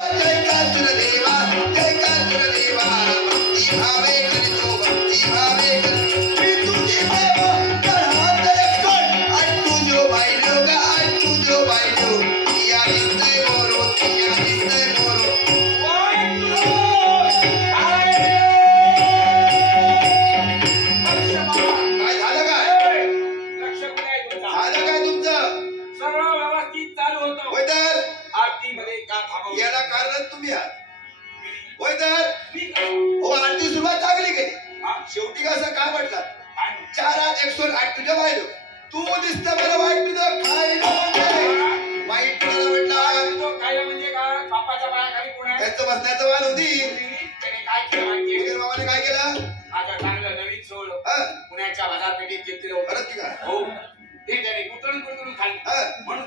जय कांचन देवा जय कांचन देवा भक्ती भावे याला कारण तुम्ही आहात होय तर का? हो आरती सुरुवात चांगली केली हा? शेवटी कसं काय म्हटलं काय? चार आठ एकशे आठ तुझ्या बायलो तू दिसत मला वाईट तुझं खायला वाईट तुला काय म्हटलं? काय म्हणजे काय? बापाच्या पायाखाली कोण आहे? त्यांचं बसण्याचं वाद होती त्याने काय केलं काय आता चांगलं नवीन सोड? पुण्याच्या बाजारपेठेत घेतलेलं होतं. परत की काय हो ते त्याने कुठून कुठून खाल्लं? म्हणून